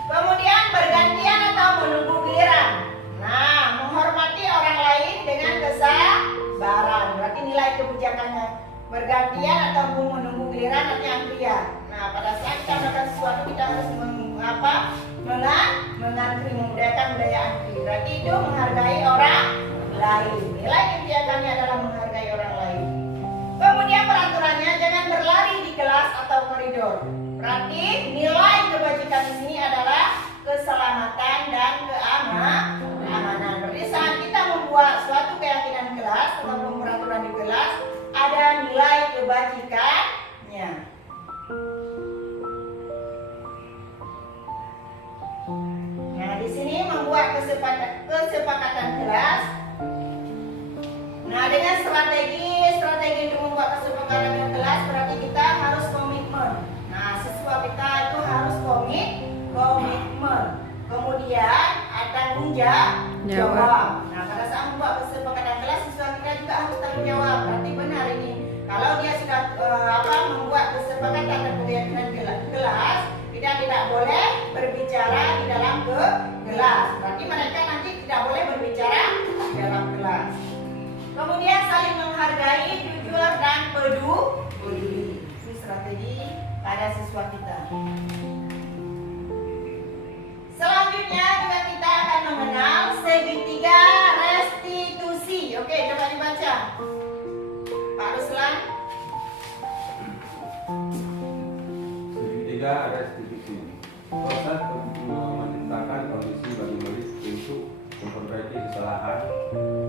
Kemudian bergantian atau menunggu giliran. Nah, menghormati orang lain dengan kesabaran. Berarti nilai kebijakannya bergantian atau menunggu giliran artinya antrian. Nah, pada saat kita melakukan sesuatu kita harus mengantri, memudahkan budaya antri. Berarti itu menghargai orang lain. Nilai kebijakannya adalah menghargai orang lain. Kemudian peraturannya jangan berlari di kelas atau koridor. Berarti nilai kebajikan di sini adalah keselamatan dan keamanan. Berarti saat kita membuat suatu keyakinan kelas ataupun peraturan di kelas ada nilai kebajikannya. Nah, di sini membuat kesepakatan kelas. Nah, dengan strategi untuk membuat kesepakatan kelas berarti kita harus komitmen. Nah, siswa kita itu harus komitmen. Kemudian tanggung jawab. Nah, pada saat membuat kesepakatan kelas siswa kita juga harus tanggung jawab. Berarti benar ini. Kalau dia sudah membuat kesepakatan dan keyakinan kelas, kita tidak boleh berbicara di dalam kelas. Berarti mereka nanti tidak boleh berbicara di dalam kelas. Kemudian saling menghargai, jujur dan peduli. Ini strategi pada siswa kita. Selanjutnya juga kita akan mengenal segitiga restitusi. Oke, coba dibaca. Pak Ruslan. Segitiga restitusi. Proses menciptakan kondisi bagi murid untuk memperbaiki kesalahan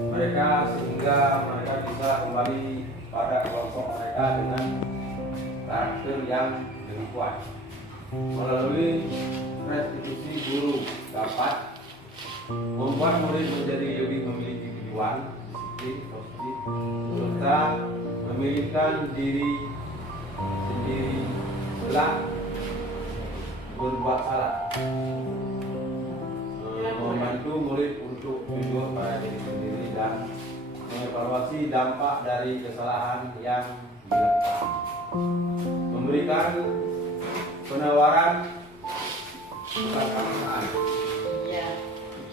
mereka sehingga mereka bisa kembali pada kelompok mereka dengan karakter yang lebih kuat. Melalui restitusi guru dapat membuat murid menjadi lebih memiliki tujuan, disiplin, positif, serta memilihkan diri sendiri setelah berbuat salah. Membantu murid untuk jujur pada diri sendiri dan mengevaluasi dampak dari kesalahan yang dilakukan. Memberikan penawaran kebangsaan. Ya.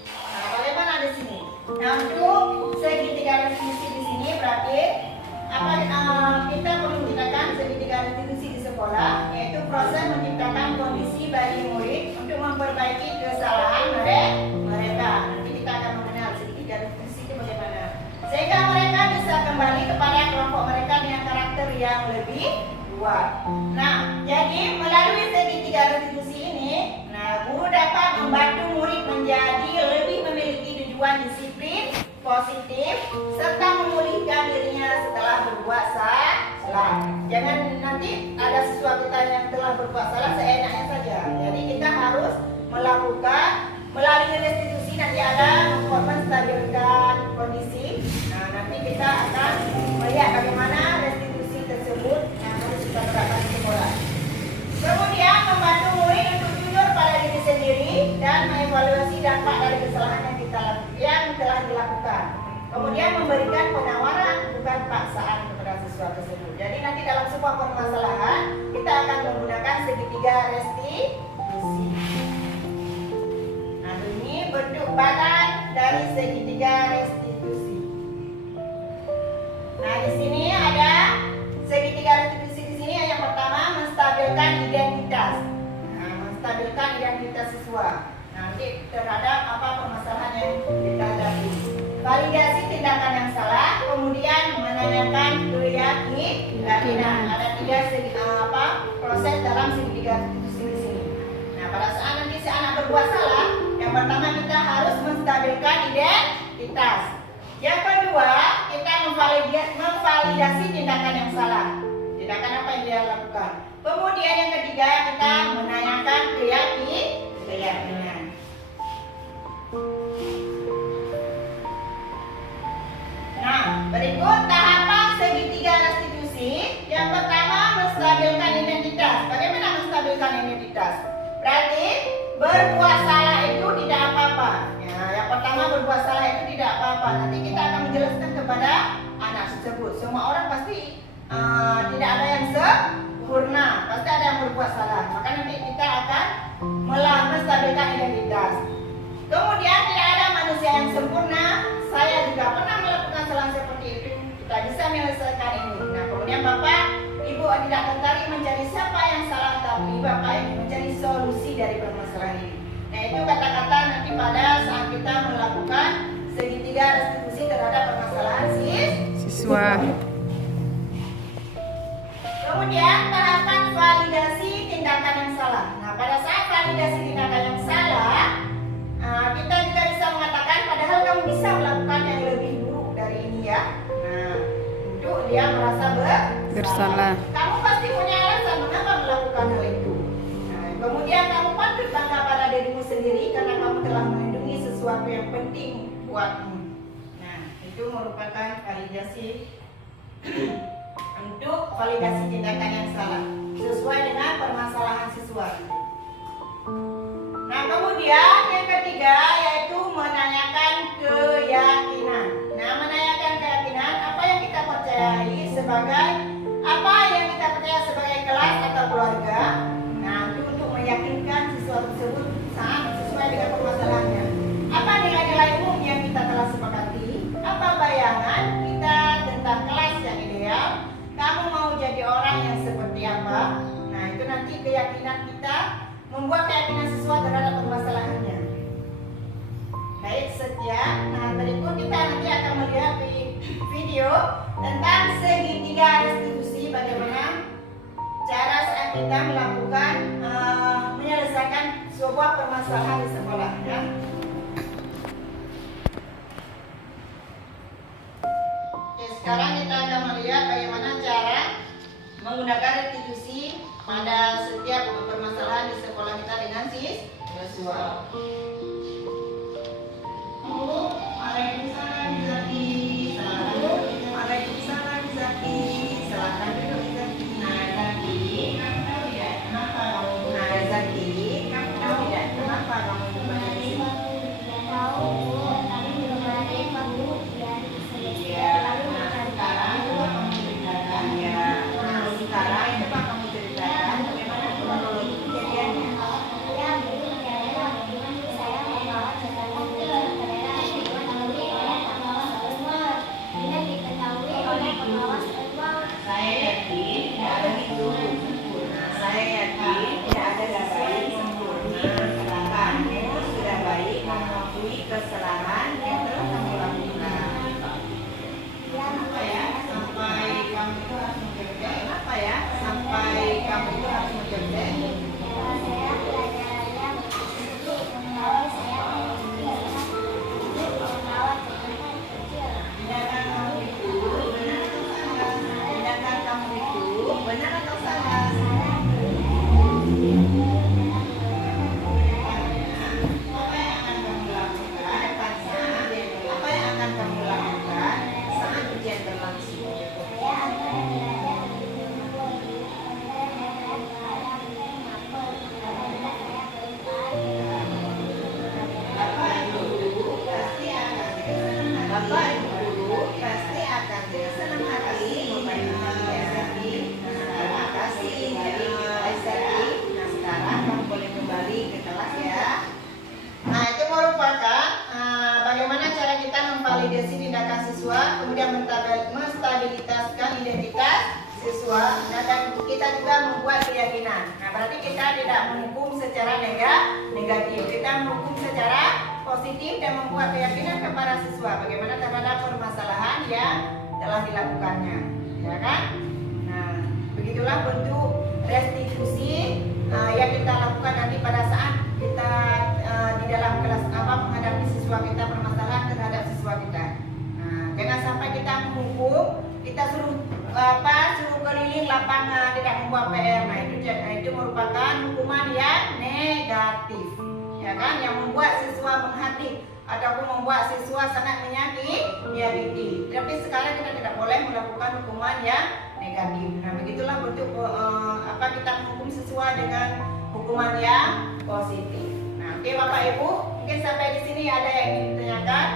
Nah, bagaimana di sini? Nah, untuk segitiga restitusi di sini berarti kita perlu menciptakan segitiga restitusi di sekolah, yaitu proses menciptakan kondisi bagi murid untuk memperbaiki kesalahan mereka. Nanti kita akan mengenal segitiga restitusi itu bagaimana, sehingga mereka bisa kembali kepada kelompok mereka dengan karakter yang lebih kuat. Nah, jadi melalui segitiga restitusi ini, guru dapat membantu murid menjadi lebih memiliki tujuan disiplin, positif, serta memulihkan dirinya setelah berbuat salah. Jangan nanti ada siswa kita yang telah berbuat salah seenaknya saja. Jadi kita harus melakukan melalui restitusi, nanti ada menstabilkan kondisi. Nah, nanti kita akan melihat bagaimana restitusi tersebut yang harus kita terapkan di sekolah. Kemudian membantu murid untuk jujur pada diri sendiri dan mengevaluasi dampak dari kesalahan yang telah dilakukan. Kemudian memberikan penawaran bukan paksaan kepada siswa tersebut. Jadi nanti dalam sebuah permasalahan kita akan menggunakan segitiga restitusi. Nah, ini bentuk badan dari segitiga restitusi. Nah, di sini ada segitiga restitusi di sini. Yang pertama, menstabilkan identitas. Nah, menstabilkan identitas siswa. Nanti terhadap permasalahan yang kita hadapi. Validasi tindakan yang salah, kemudian menanyakan keyakinan. Ada tiga proses dalam segitiga restitusi di sini. Nah, pada saat nanti si anak berbuat salah, yang pertama kita harus menstabilkan identitas. Yang kedua, kita memvalidasi tindakan yang salah. Tindakan apa yang dia lakukan. Kemudian yang ketiga, kita menanyakan keyakinan. Berikut tahapan segitiga restitusi. Yang pertama, menstabilkan identitas. Bagaimana menstabilkan identitas? Berarti berbuat salah itu tidak apa-apa. Ya, yang pertama berbuat salah itu tidak apa-apa. Nanti kita akan menjelaskan kepada anak tersebut. Semua orang pasti tidak ada yang sempurna. Pasti ada yang berbuat salah. Maka nanti kita akan menstabilkan identitas. Kemudian tidak ada manusia yang sempurna. Saya juga pernah melakukan kesalahan seperti itu. Kita bisa menyelesaikan ini. Nah, kemudian Bapak, Ibu tidak tertarik mencari siapa yang salah, tapi Bapak ingin mencari solusi dari permasalahan ini. Nah, itu kata-kata nanti pada saat kita melakukan segitiga restitusi terhadap permasalahan siswa. Kemudian tahapan validasi tindakan yang salah. Nah, pada saat validasi tindakan yang salah, kita juga bisa mengatakan padahal kamu bisa melakukan yang lebih buruk dari ini ya. Nah, untuk dia merasa bersalah. Kamu pasti punya alasan mengapa melakukan hal itu. Nah, kemudian kamu patut bangga pada dirimu sendiri karena kamu telah melindungi sesuatu yang penting buatmu. Nah, itu merupakan validasi untuk validasi tindakan yang salah sesuai dengan permasalahan siswa. Nah, kemudian yang ketiga yaitu menanyakan keyakinan. Nah, menanyakan keyakinan apa yang kita percayai sebagai kelas atau keluarga. Nah, untuk meyakinkan siswa tersebut saat sesuai dengan permasalahannya. Apa nilai-nilai umum yang kita telah sepakati? Apa bayangan kita tentang kelas yang ideal? Kamu mau jadi orang yang seperti apa? Nah, itu nanti keyakinan kita, membuat keyakinan siswa terhadap permasalahannya. Baik, sekian. Nah, berikut kita nanti akan melihat video tentang segitiga restitusi, bagaimana cara saat kita melakukan menyelesaikan sebuah permasalahan di sekolah. Ya. Oke, sekarang kita akan melihat bagaimana cara menggunakan restitusi pada setiap permasalahan di sekolah kita dengan siswa. Waalaikumsalam Zaki. Waalaikumsalam Zaki. Silakan duduk Zaki. Nah, Zaki, kamu tahu ya kenapa kamu? Nah, Zaki, kamu tahu ya kenapa kamu berada di sini? Tahu, tapi belum ada yang baru dari Iya. Nah, sekarang coba kamu ceritakan ya. Nah, sekarang coba kamu ceritakan bagaimana kronologi kejadiannya. Saya yakin tidak ada itu sempurna. Saya yakin tidak ada data yang sempurna. Silakan, kamu sudah baik mengakui kesalahan yang telah kamu lakukan. Apa ya? Sampai kamu itu harus menjadi apa ya? Sampai kamu itu harus menjadi benar atau salah? Apa yang akan kamu lakukan? Apa yang akan kamu lakukan saat ujian berlangsung? Bapak Ibu pasti akan dengan senang hati membantu kalian. Terima kasih Zaki. Nah, sekarang kamu boleh kembali ke kelas ya. Nah, itu merupakan bagaimana cara kita memvalidasi tindakan siswa, kemudian menstabilitaskan identitas siswa, dan kita juga membuat keyakinan. Nah, berarti kita tidak menghukum secara negatif, kita menghukum secara positif dan membuat keyakinan kepada siswa bagaimana terhadap permasalahan yang telah dilakukannya, ya kan? Nah, begitulah bentuk restitusi yang kita lakukan nanti pada saat kita di dalam kelas menghadapi siswa kita, permasalahan terhadap siswa kita. Nah, jangan sampai kita menghukum, kita suruh keliling lapangan, tidak membuat PR. Nah, itu merupakan hukuman yang negatif, ya kan, yang membuat siswa ataupun membuat siswa sangat menyakiti. Tapi sekarang kita tidak boleh melakukan hukuman yang negatif. Nah, begitulah bentuk kita menghukum sesuai dengan hukuman yang positif. Nah, oke Bapak Ibu, mungkin sampai di sini ada yang ingin ditanyakan?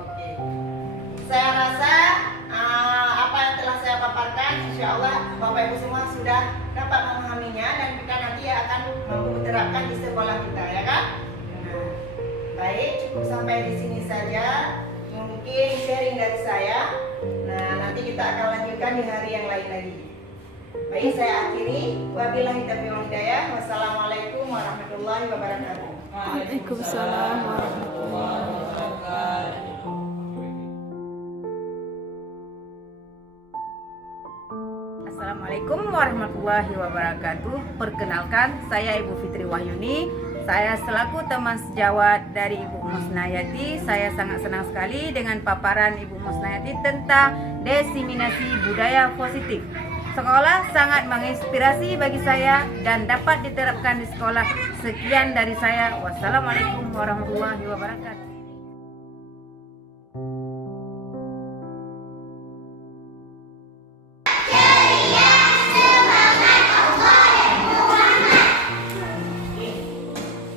Oke. Saya rasa apa yang telah saya paparkan, insya Allah Bapak Ibu semua sudah dapat memahaminya dan kita nanti akan mampu menerapkan di sekolah kita, ya kan? Nah, baik, cukup sampai di sini saja. Mungkin sharing dari saya. Nah, nanti kita akan lanjutkan di hari yang lain lagi. Baik, saya akhiri. Wabillahi taufiq wal hidayah. Wassalamualaikum warahmatullahi wabarakatuh. Waalaikumsalam warahmatullahi wabarakatuh. Assalamualaikum warahmatullahi wabarakatuh. Perkenalkan, saya Ibu Fitri Wahyuni. Saya selaku teman sejawat dari Ibu Musnayati. Saya sangat senang sekali dengan paparan Ibu Musnayati tentang diseminasi budaya positif. Sekolah sangat menginspirasi bagi saya dan dapat diterapkan di sekolah. Sekian dari saya. Wassalamualaikum warahmatullahi wabarakatuh.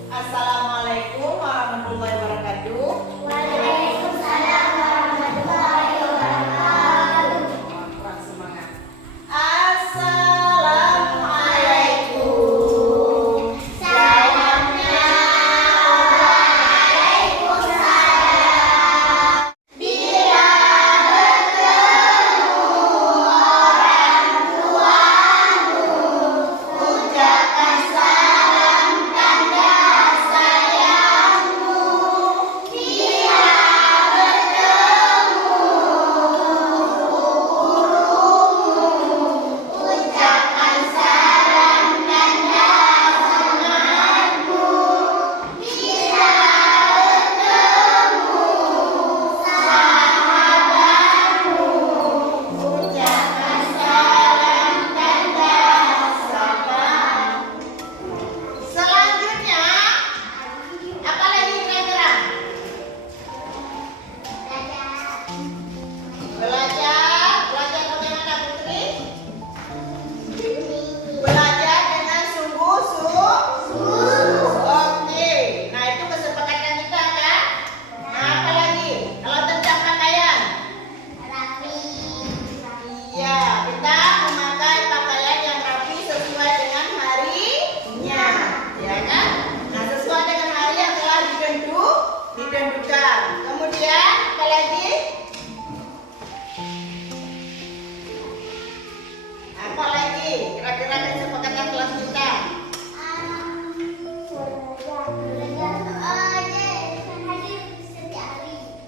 Assalamualaikum warahmatullahi wabarakatuh. Waalaikumsalam warahmatullahi wabarakatuh. Kurang semangat. Assalamualaikum. Jawabnya waalaikumsalam. Bila bertemu orang tuamu, ucapkan salam tanda sayangmu. Bila bertemu gurumu, ucapkan salam tanda semangatmu. Bila bertemu sahabatmu, ucapkan salam tanda sahabat. Selanjutnya, apa lagi kira-kira? Belajar bagaimana Putri? Belajar dengan sungguh-sungguh. Oke, nah itu kesepakatan kita kan? Nah, apa lagi? Kalau tentang pakaian? Iya, kita memakai pakaian yang rapi sesuai dengan harinya, ya kan? Nah, sesuai dengan hari yang telah ditentukan. Kemudian apa lagi? Apa lagi? Kira-kira kesepakatan kelas kita?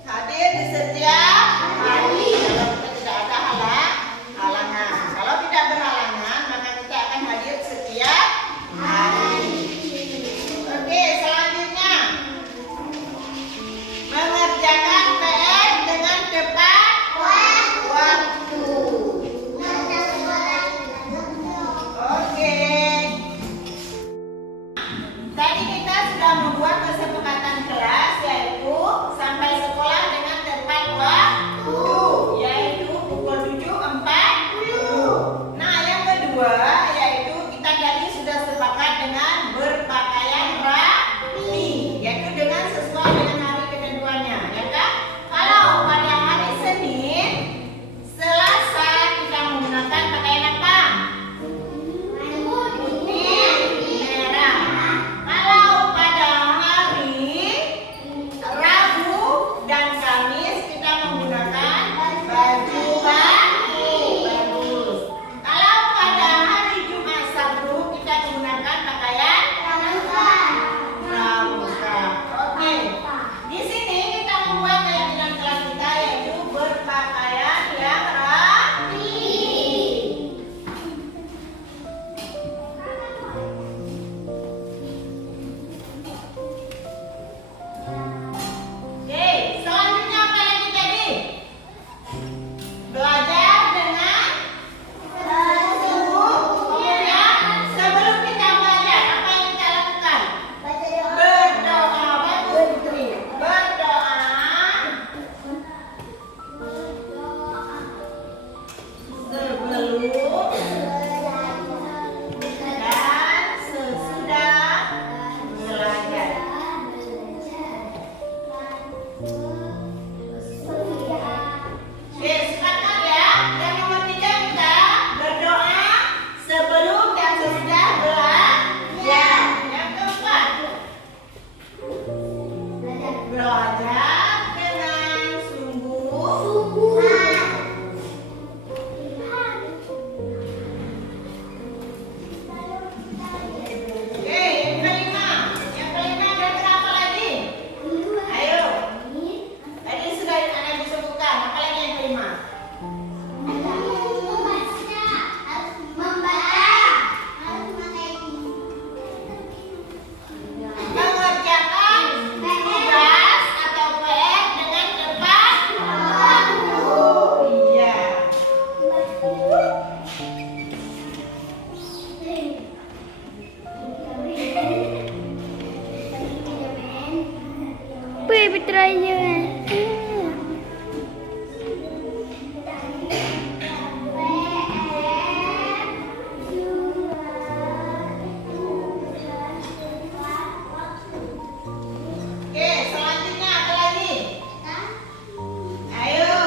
Hadir di setiap hari. Kalau kita tidak ada halangan. Kalau tidak berhalangan, maka kita akan hadir setiap hari. Oke, selanjutnya. Mengerti Oke, sepakat ya. Yang nomor 3 kita berdoa sebelum dan sesudah belajar. Yang keempat, belajar dengan sungguh. Oke, yang kelima. Yang kelima kira-kira apa lagi? Ayo. Tadi sudah ada disebutkan. Apa lagi yang kelima? Mengerjakan tugas atau PR dengan cepat. Iya. Oke, selanjutnya apa lagi? Ayo,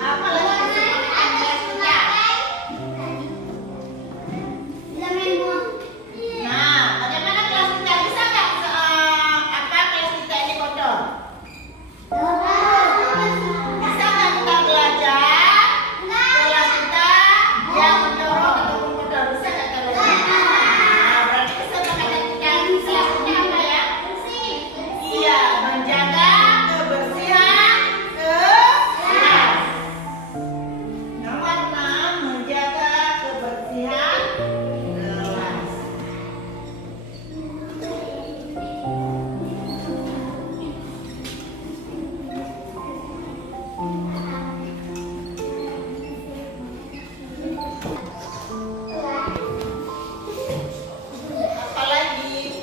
apa lagi kesempatan kelas kita? Nah, bagaimana kelas kita? Bisa nggak kelas kita ini kotor? Bisa nggak kita belajar kelas kita yang mencorok ataupun kotor? Bisa nggak kita belajar? Nah, berarti kesepakatan kita selanjutnya apa ya? Iya, menjaga kebersihan kelas. Nomor 6, menjaga kebersihan kelas. Apalagi?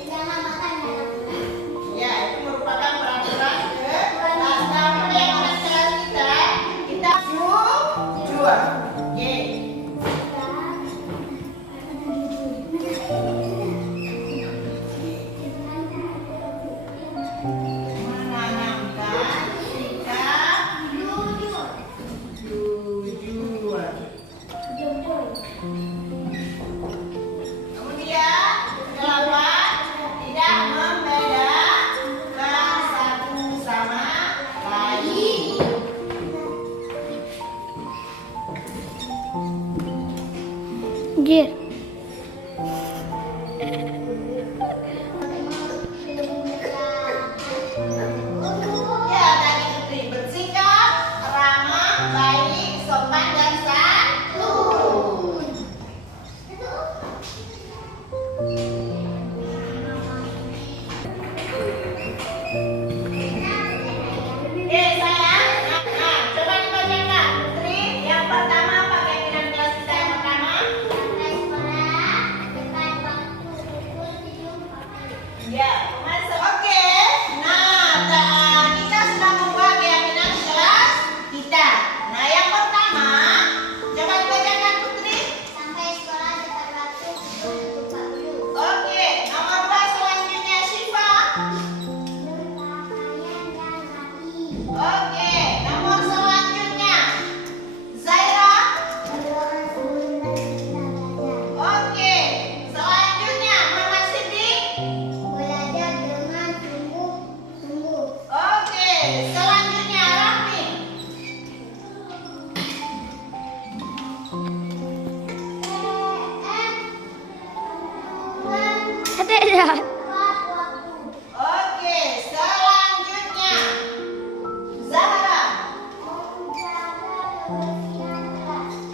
Ya, itu merupakan peraturan kelas. Namun yang kelas kita jujur. Oke. Menanamkan sikap jujur. Kemudian, 8, tidak membedakan satu sama lain. Gir. Ya, tadi Putri bersikap ramah, baik, sopan dan santun. Sayang. Nah, coba dibacakan. Putri, yang pertama apa keinginan kelas kita yang pertama? Ya, masuk. Oke. Nah, kita sudah membuat keyakinan kelas kita. Nah, yang pertama, coba dibacakan Putri. Oke, nomor 2 selanjutnya Syifa. Oke, nomor selanjutnya Zaira. Oke, selanjutnya Mama Siti. Oke, selanjutnya Raffi. Tidak. Oke, selanjutnya Zahra.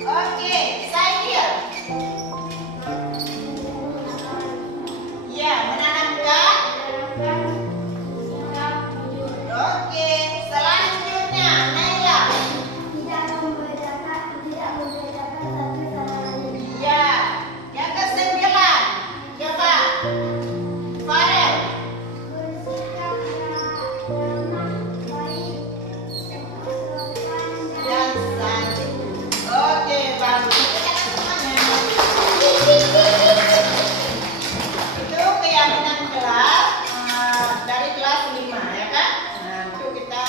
Oke, Saidil. Ya, menanamkan. Oke, selanjutnya Naila. Ya, yang ke-9 coba Farel. Dan santun. Oke, bagus. Itu keyakinan kelas dari kelas 5 ya kan? Nah, itu kita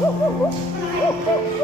Thank you.